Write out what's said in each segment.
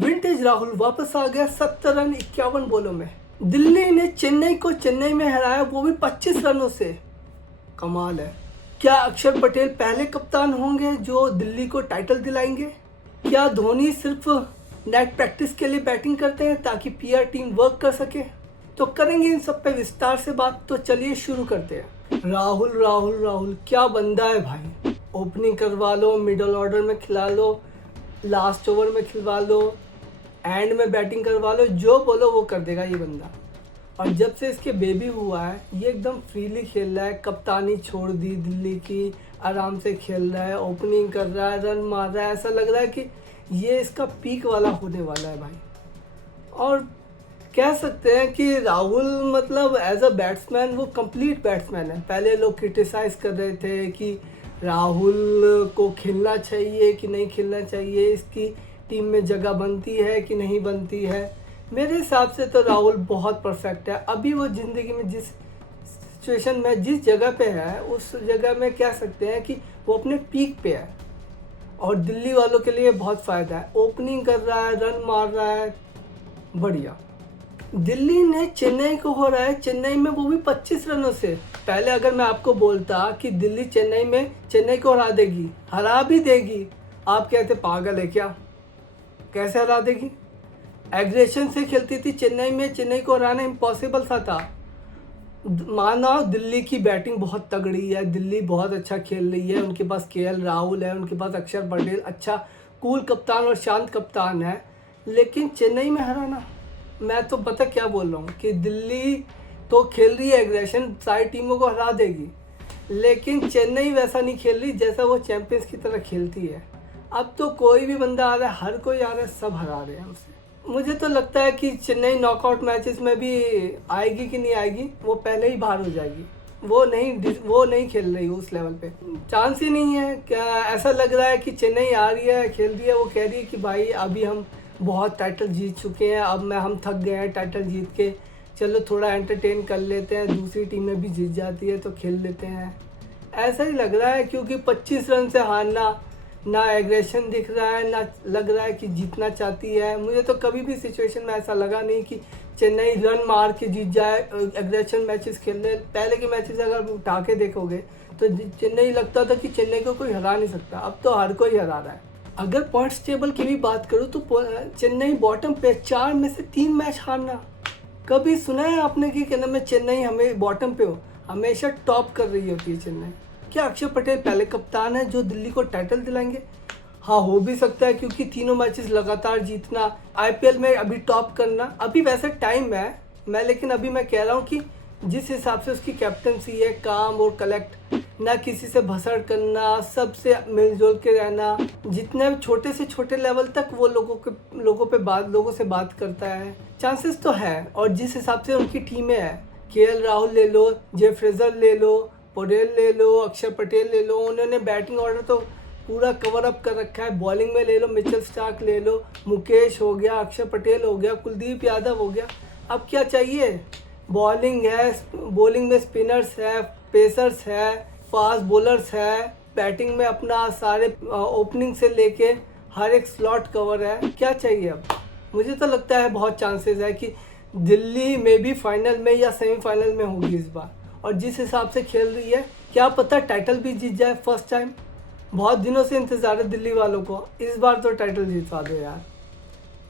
Vintage Rahul वापस आ गया 70 run 51 बॉलों में। दिल्ली ने चेन्नई को चेन्नई में हराया, वो भी 25 रनों से। कमाल है। क्या अक्षर पटेल पहले कप्तान होंगे जो दिल्ली को टाइटल दिलाएंगे? क्या धोनी सिर्फ नेट प्रैक्टिस के लिए बैटिंग करते हैं ताकि पीआर टीम वर्क कर सके? तो करेंगे इन सब पे विस्तार से बात। तो चलिए शुरू करते हैं। राहुल राहुल राहुल क्या बंदा है भाई। ओपनिंग करवा लो, मिडल ऑर्डर में खिला लो, लास्ट ओवर में खिलवा लो, एंड में बैटिंग करवा लो, जो बोलो वो कर देगा ये बंदा। और जब से इसके बेबी हुआ है ये एकदम फ्रीली खेल रहा है। कप्तानी छोड़ दी दिल्ली की, आराम से खेल रहा है, ओपनिंग कर रहा है, रन मार रहा है। ऐसा लग रहा है कि ये इसका पीक वाला होने वाला है भाई। और कह सकते हैं कि राहुल मतलब एज अ बैट्समैन वो कंप्लीट बैट्समैन है। पहले लोग क्रिटिसाइज़ कर रहे थे कि राहुल को खेलना चाहिए कि नहीं खेलना चाहिए, इसकी टीम में जगह बनती है कि नहीं बनती है। मेरे हिसाब से तो राहुल बहुत परफेक्ट है। अभी वो ज़िंदगी में जिस सिचुएशन में जिस जगह पे है उस जगह में कह सकते हैं कि वो अपने पीक पे है। और दिल्ली वालों के लिए बहुत फ़ायदा है। ओपनिंग कर रहा है, रन मार रहा है, बढ़िया। दिल्ली ने चेन्नई को हो रहा है चेन्नई में, वो भी 25 रनों से। पहले अगर मैं आपको बोलता कि दिल्ली चेन्नई में चेन्नई को हरा देगी, हरा भी देगी, आप कहते पागल है क्या, कैसे हरा देगी। एग्रेशन से खेलती थी चेन्नई में, चेन्नई को हराना इम्पॉसिबल सा था। माना दिल्ली की बैटिंग बहुत तगड़ी है, दिल्ली बहुत अच्छा खेल रही है, उनके पास केएल राहुल है, उनके पास अक्षर पटेल अच्छा कूल कप्तान और शांत कप्तान है। लेकिन चेन्नई में हराना, मैं तो पता क्या बोल रहा हूँ कि दिल्ली तो खेल रही है एग्रेशन, सारी टीमों को हरा देगी, लेकिन चेन्नई वैसा नहीं खेल रही जैसा वो चैंपियंस की तरह खेलती है। अब तो कोई भी बंदा आ रहा है, हर कोई आ रहा है, सब हरा रहे हैं उसे। मुझे तो लगता है कि चेन्नई नॉकआउट मैचेस में भी आएगी कि नहीं आएगी, वो पहले ही बाहर हो जाएगी। वो नहीं खेल रही उस लेवल पे, चांस ही नहीं है। क्या ऐसा लग रहा है कि चेन्नई आ रही है, खेल रही है, वो कह रही है कि भाई अभी हम बहुत टाइटल जीत चुके हैं, अब हम थक गए हैं टाइटल जीत के, चलो थोड़ा एंटरटेन कर लेते हैं, दूसरी टीमें भी जीत जाती है तो खेल लेते हैं। ऐसा ही लग रहा है क्योंकि 25 रन से हारना, ना एग्रेशन दिख रहा है, ना लग रहा है कि जीतना चाहती है। मुझे तो कभी भी सिचुएशन में ऐसा लगा नहीं कि चेन्नई रन मार के जीत जाए। एग्रेशन मैचेस खेलने पहले के मैचेस अगर उठा के देखोगे तो चेन्नई लगता था कि चेन्नई को कोई हरा नहीं सकता, अब तो हर कोई हरा रहा है। अगर पॉइंट्स टेबल की भी बात करूँ तो चेन्नई बॉटम पे, 4 में से 3 मैच हारना। कभी सुना है आपने कि कहना में चेन्नई हमें बॉटम पे हो, हमेशा टॉप कर रही होती है चेन्नई। क्या अक्षर पटेल पहले कप्तान है जो दिल्ली को टाइटल दिलाएंगे? हाँ, हो भी सकता है क्योंकि तीनों मैचेस लगातार जीतना, आईपीएल में अभी टॉप करना, अभी वैसे टाइम है। लेकिन अभी मैं कह रहा हूँ कि जिस हिसाब से उसकी कैप्टनसी है, काम और कलेक्ट, ना किसी से भसड़ करना, सबसे मिलजुल के रहना, जितने छोटे से छोटे लेवल तक वो लोगों से बात करता है, चांसेस तो है। और जिस हिसाब से उनकी टीमें हैं, केएल राहुल ले लो, जे फ्रेजर ले लो, पटेल ले लो, अक्षर पटेल ले लो, उन्होंने बैटिंग ऑर्डर तो पूरा कवर अप कर रखा है। बॉलिंग में ले लो, मिचेल स्टार्क ले लो, मुकेश हो गया, अक्षर पटेल हो गया, कुलदीप यादव हो गया। अब क्या चाहिए? बॉलिंग है, बॉलिंग में स्पिनर्स है, पेसर्स है, फास्ट बॉलर्स है, बैटिंग में अपना सारे ओपनिंग से लेके हर एक स्लॉट कवर है। क्या चाहिए अब? मुझे तो लगता है बहुत चांसेस है कि दिल्ली में भी फाइनल में या सेमीफाइनल में होगी इस बार। और जिस हिसाब से खेल रही है, क्या पता टाइटल भी जीत जाए फर्स्ट टाइम। बहुत दिनों से इंतज़ार है दिल्ली वालों को, इस बार तो टाइटल जीतवा दो यार।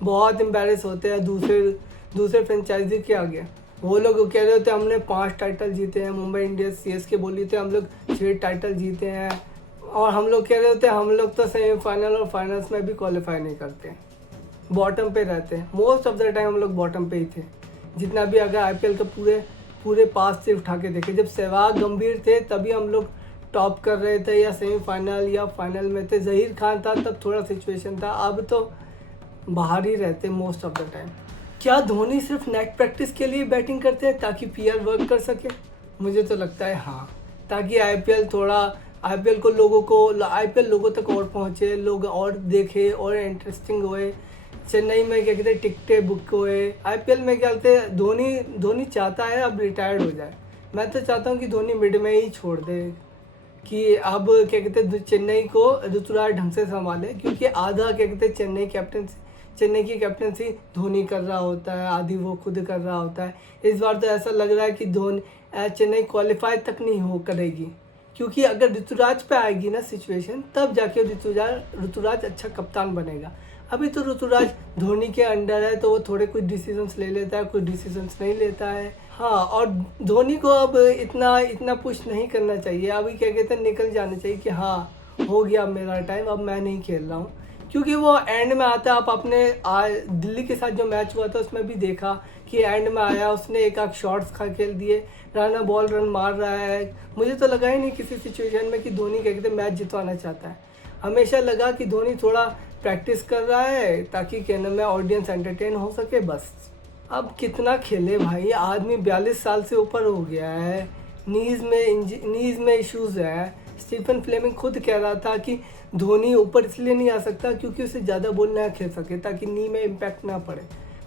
बहुत एम्बेरस होते हैं दूसरे फ्रेंचाइजी के आगे। वो लोग कह रहे होते हमने 5 टाइटल जीते हैं, मुंबई इंडियंस सीएसके बोली थे हम लोग 6 टाइटल जीते हैं, और हम लोग कह रहे होते हम लोग तो सेमीफाइनल और फाइनल्स में भी क्वालिफाई नहीं करते, बॉटम पे रहते हैं। मोस्ट ऑफ द टाइम हम लोग बॉटम पे ही थे। जितना भी अगर आईपीएल का पूरे पास से उठा के देखे, जब सहवाग गंभीर थे तभी हम लोग टॉप कर रहे थे या सेमीफाइनल या फाइनल में थे। ज़हीर खान था तब थोड़ा सिचुएशन था, अब तो बाहर ही रहते मोस्ट ऑफ द टाइम। क्या धोनी सिर्फ नेट प्रैक्टिस के लिए बैटिंग करते हैं ताकि पीआर वर्क कर सके? मुझे तो लगता है हाँ, ताकि आईपीएल लोगों तक और पहुँचे, लोग और देखे और इंटरेस्टिंग होए। चेन्नई में क्या कहते हैं टिकटें बुक हुए, आईपीएल में क्या कहते हैं धोनी चाहता है अब रिटायर्ड हो जाए। मैं तो चाहता हूँ कि धोनी मिड में ही छोड़ दे, कि अब क्या कहते हैं चेन्नई को ऋतुराज ढंग से संभाले, क्योंकि आधा क्या कहते हैं चेन्नई कैप्टन चेन्नई की कैप्टनसी धोनी कर रहा होता है, आधी वो खुद कर रहा होता है। इस बार तो ऐसा लग रहा है कि चेन्नई क्वालिफाई तक नहीं हो करेगी, क्योंकि अगर ऋतुराज पे आएगी ना सिचुएशन, तब जाके ऋतुराज अच्छा कप्तान बनेगा। अभी तो ऋतुराज धोनी के अंडर है, तो वो थोड़े कुछ डिसीजंस ले लेता है, कुछ डिसीजंस नहीं लेता है। हाँ, और धोनी को अब इतना पुश नहीं करना चाहिए। अभी क्या कहते हैं, निकल जाना चाहिए कि हाँ हो गया मेरा टाइम, अब मैं नहीं खेल रहा हूँ। क्योंकि वो एंड में आता है। आप अपने दिल्ली के साथ जो मैच हुआ था उसमें भी देखा कि एंड में आया, उसने एक आध शॉट्स खेल दिए, रन मार रहा है। मुझे तो लगा ही नहीं किसी सिचुएशन में कि धोनी क्या कहते हैं मैच जितवाना चाहता है। हमेशा लगा कि धोनी थोड़ा प्रैक्टिस कर रहा है ताकि कहने में ऑडियंस एंटरटेन हो सके, बस। अब कितना खेले भाई, आदमी 42 साल से ऊपर हो गया है, नीज में इश्यूज़ है। स्टीफन फ्लेमिंग खुद कह रहा था कि धोनी ऊपर इसलिए नहीं आ सकता क्योंकि उसे ज़्यादा बॉल ना खेल सके, ताकि नी में इम्पैक्ट ना पड़े।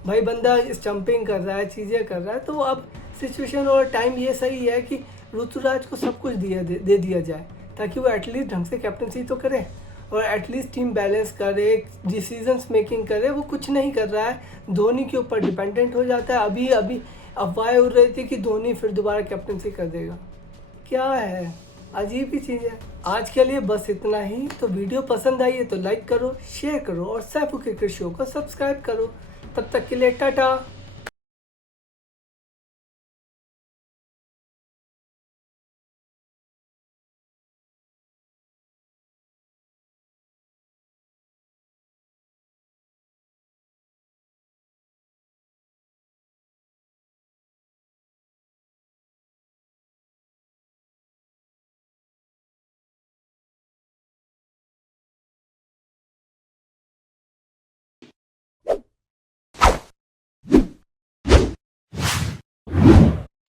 भाई बंदा स्टंपिंग कर रहा है, चीज़ें कर रहा है, तो अब सिचुएशन और टाइम ये सही है कि ऋतुराज को सब कुछ दे दिया जाए, ताकि वो एटलीस्ट ढंग से कैप्टनसी तो करे और एटलीस्ट टीम बैलेंस करे, डिसीजंस मेकिंग करे। वो कुछ नहीं कर रहा है, धोनी के ऊपर डिपेंडेंट हो जाता है। अभी अफवाहें उड़ रही थी कि धोनी फिर दोबारा कैप्टनसी कर देगा। क्या है, अजीब ही चीज़ है। आज के लिए बस इतना ही। तो वीडियो पसंद आई है तो लाइक करो, शेयर करो और सैफू क्रिकेट शो को सब्सक्राइब करो। तब तक के लिए टाटा।